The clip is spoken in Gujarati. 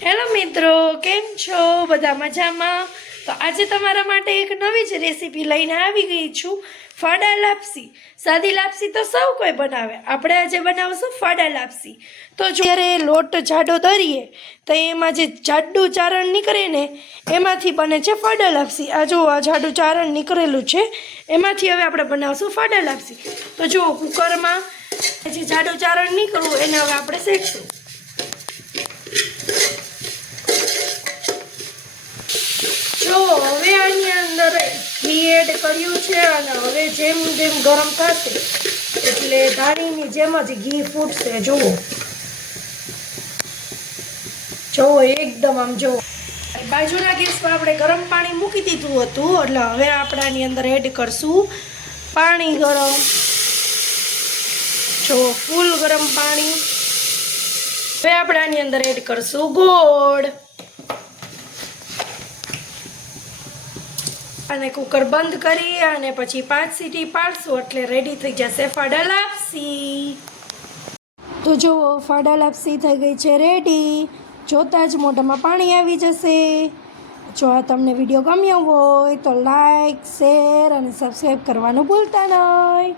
હેલો મિત્રો, કેમ છો? બધા મજામાં? તો આજે તમારા માટે એક નવી જ રેસીપી લઈને આવી ગઈ છું, ફાડા લાપસી. સાદી લાપસી તો સૌ કોઈ બનાવે, આપણે આજે બનાવશું ફાડા લાપસી. તો જ્યારે લોટ જાડો દરીએ તો એમાં જે જાડું ચારણ નીકળે ને એમાંથી બને છે ફાડા લાપસી. આ જો આ જાડું ચારણ નીકળેલું છે એમાંથી હવે આપણે બનાવશું ફાડા લાપસી. તો જો કુકરમાં જે જાડું ચારણ નીકળવું એને હવે આપણે શેકશું. જો હવે આની અંદર ઘી એડ કર્યું છે અને હવે જેમ જેમ ગરમ થશે એટલે ધાણીની જેમ જ ઘી ફૂટશે. જુઓ એકદમ આમ જુઓ. બાજુના ગેસ પર આપણે ગરમ પાણી મૂકી દીધું હતું એટલે હવે આપણે આની અંદર એડ કરશું પાણી ગરમ. જો ફૂલ ગરમ પાણી. હવે આપણે આની અંદર એડ કરશું ગોળ અને કુકર બંધ કરી અને પછી 5 સીટી પાડશું એટલે રેડી થઈ જશે ફાડા લાપસી. તો જુઓ ફાડા લાપસી થઈ ગઈ છે રેડી. જોતાં જ મોઢામાં પાણી આવી જશે. જો આ તમને વિડીયો ગમ્યો હોય તો લાઈક, શેર અને સબસ્ક્રાઈબ કરવાનું ભૂલતા નહીં.